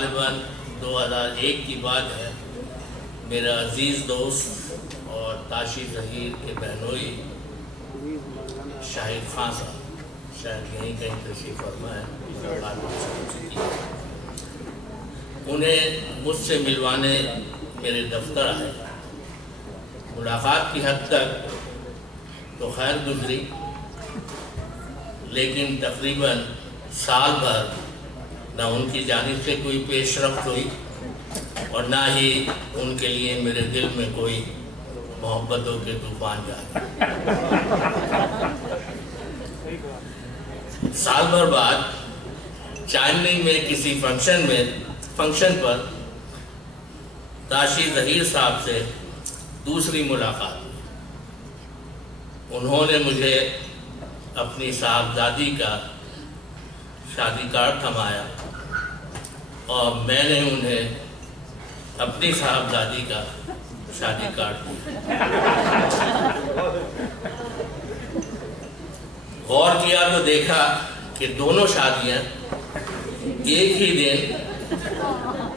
غالباً 2001 کی بات ہے، میرا عزیز دوست اور تاشی ظہیر کے بہنوئی شاہد خان صاحب، شاید یہیں کہیں تشریف فرما ہے، انہیں مجھ سے ملوانے میرے دفتر آئے۔ ملاقات کی حد تک تو خیر گزری، لیکن تقریباً سال بھر نہ ان کی جانب سے کوئی پیش رفت ہوئی اور نہ ہی ان کے لیے میرے دل میں کوئی محبتوں کے طوفان جاگے۔ سال بھر بعد چاندنی میں کسی فنکشن پر تاشی ظہیر صاحب سے دوسری ملاقات ہوئی۔ انہوں نے مجھے اپنی صاحبزادی کا شادی کارڈ تھمایا اور میں نے انہیں اپنی صاحبزادی کا شادی کارڈ دیا۔ غور کیا تو دیکھا کہ دونوں شادیاں ایک ہی دن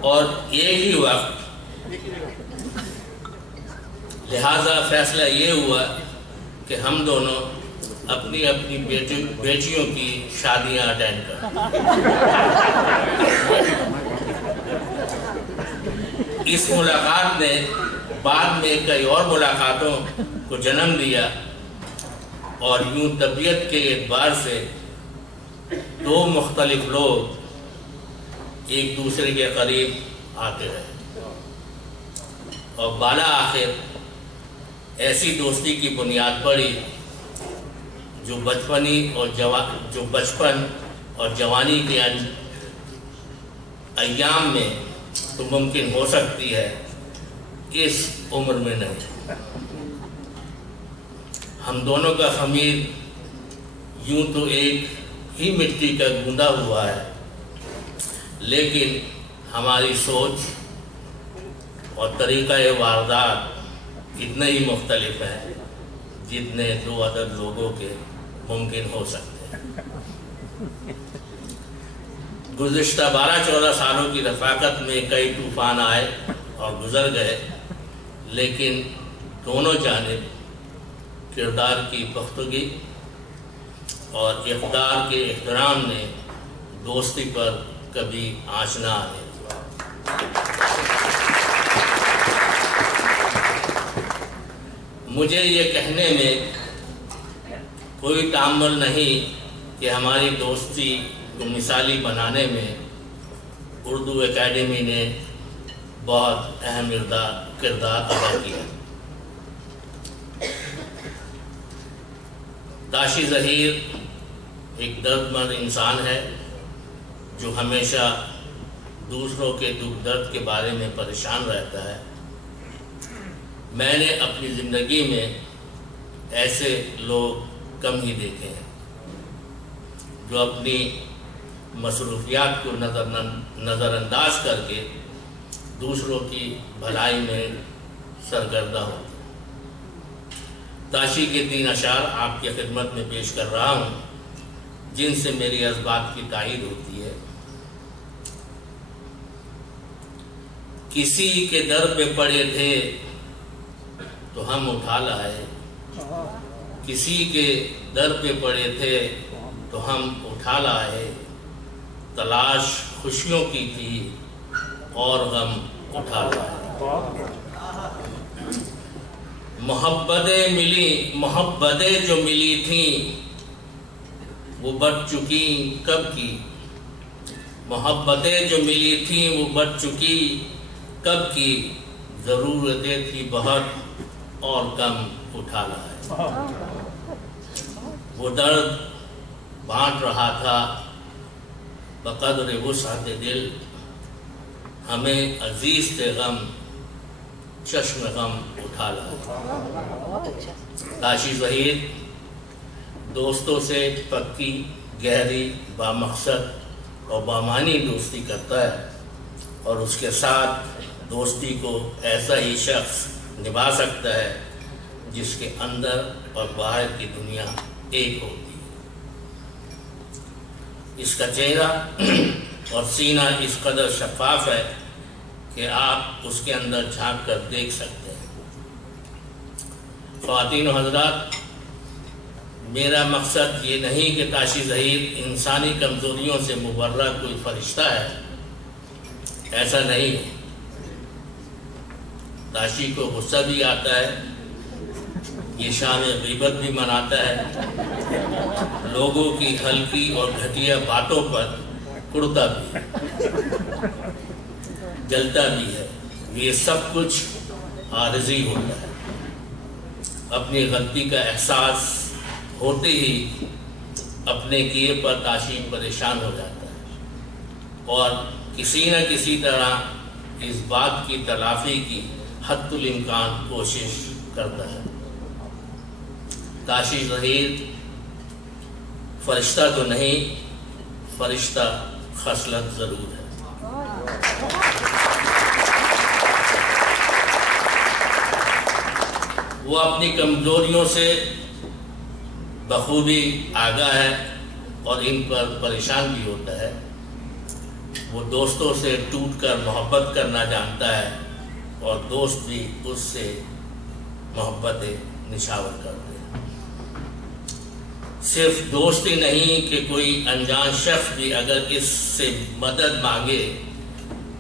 اور ایک ہی وقت، لہذا فیصلہ یہ ہوا کہ ہم دونوں اپنی اپنی بیٹیوں کی شادیاں اٹینڈ کریں۔ اس ملاقات نے بعد میں کئی اور ملاقاتوں کو جنم دیا اور یوں طبیعت کے اعتبار سے دو مختلف لوگ ایک دوسرے کے قریب آتے رہے اور بالا آخر ایسی دوستی کی بنیاد پڑی جو بچپن اور جوانی کے ایام میں تو ممکن ہو سکتی ہے، اس عمر میں نہیں۔ ہم دونوں کا خمیر یوں تو ایک ہی مٹی کا گوندا ہوا ہے، لیکن ہماری سوچ اور طریقہ واردات اتنے ہی مختلف ہیں جتنے دو عدد لوگوں کے ممکن ہو سکتے ہیں۔ گزشتہ 12-14 سالوں کی رفاقت میں کئی طوفان آئے اور گزر گئے، لیکن دونوں جانب کردار کی پختگی اور اقدار کے احترام نے دوستی پر کبھی آنچ نہ آنے۔ مجھے یہ کہنے میں کوئی تأمل نہیں کہ ہماری دوستی کو مثالی بنانے میں اردو اکیڈمی نے بہت اہم کردار ادا کیا۔ تاشی ظہیر ایک درد مند انسان ہے جو ہمیشہ دوسروں کے دکھ درد کے بارے میں پریشان رہتا ہے۔ میں نے اپنی زندگی میں ایسے لوگ کم ہی دیکھے ہیں جو اپنی مصروفیات کو نظر انداز کر کے دوسروں کی بھلائی میں سرگردہ ہوتے۔ تاشی کے 3 اشعار آپ کی خدمت میں پیش کر رہا ہوں جن سے میری اس بات کی تائید ہوتی ہے۔ کسی کے در پہ پڑے تھے تو ہم اٹھا لائے، کسی کے در پہ پڑے تھے تو ہم اٹھا لائے، تلاش خوشیوں کی تھی اور غم اٹھا لائے۔ محبتیں جو ملی تھیں وہ بٹ چکی کب کی، محبتیں جو ملی تھیں وہ بٹ چکی کب کی، ضرورتیں تھی بہت اور کم اٹھا لائے۔ وہ درد بانٹ رہا تھا بقدر وسعت دل، ہمیں عزیز تھے غم چشم غم اٹھا لائے۔ تاشی ظہیر دوستوں سے پکی، گہری، بامقصد اور بامعنی دوستی کرتا ہے اور اس کے ساتھ دوستی کو ایسا ہی شخص نبھا سکتا ہے جس کے اندر اور باہر کی دنیا ایک ہوتی ہے۔ اس کا چہرہ اور سینہ اس قدر شفاف ہے کہ آپ اس کے اندر جھانک کر دیکھ سکتے ہیں۔ خواتین و حضرات، میرا مقصد یہ نہیں کہ تاشی ظہیر انسانی کمزوریوں سے مبرہ کوئی فرشتہ ہے، ایسا نہیں ہے۔ تاشی کو غصہ بھی آتا ہے، یہ شام غیبت بھی مناتا ہے، لوگوں کی ہلکی اور گھٹیا باتوں پر کڑتا بھی ہے، جلتا بھی ہے۔ یہ سب کچھ عارضی ہوتا ہے۔ اپنی غلطی کا احساس ہوتے ہی اپنے کیے پر تاشی پریشان ہو جاتا ہے اور کسی نہ کسی طرح اس بات کی تلافی کی حد الامکان کوشش کرتا ہے۔ تاشی ظہیر فرشتہ تو نہیں، فرشتہ خصلت ضرور ہے۔ وہ اپنی کمزوریوں سے بخوبی آگاہ ہے اور ان پر پریشان بھی ہوتا ہے۔ وہ دوستوں سے ٹوٹ کر محبت کرنا جانتا ہے اور دوست بھی اس سے محبت نشاور کرتے ہیں۔ صرف دوست ہی نہیں کہ کوئی انجان شخص بھی اگر اس سے مدد مانگے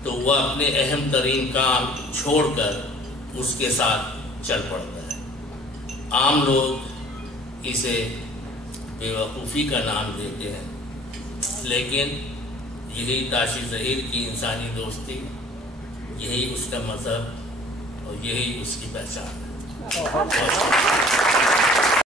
تو وہ اپنے اہم ترین کام چھوڑ کر اس کے ساتھ چل پڑتا ہے۔ عام لوگ اسے بے وقوفی کا نام دیتے ہیں، لیکن یہی تاشی ظہیر کی انسانی دوستی، یہی اس کا مذہب اور یہی اس کی پہچان ہے۔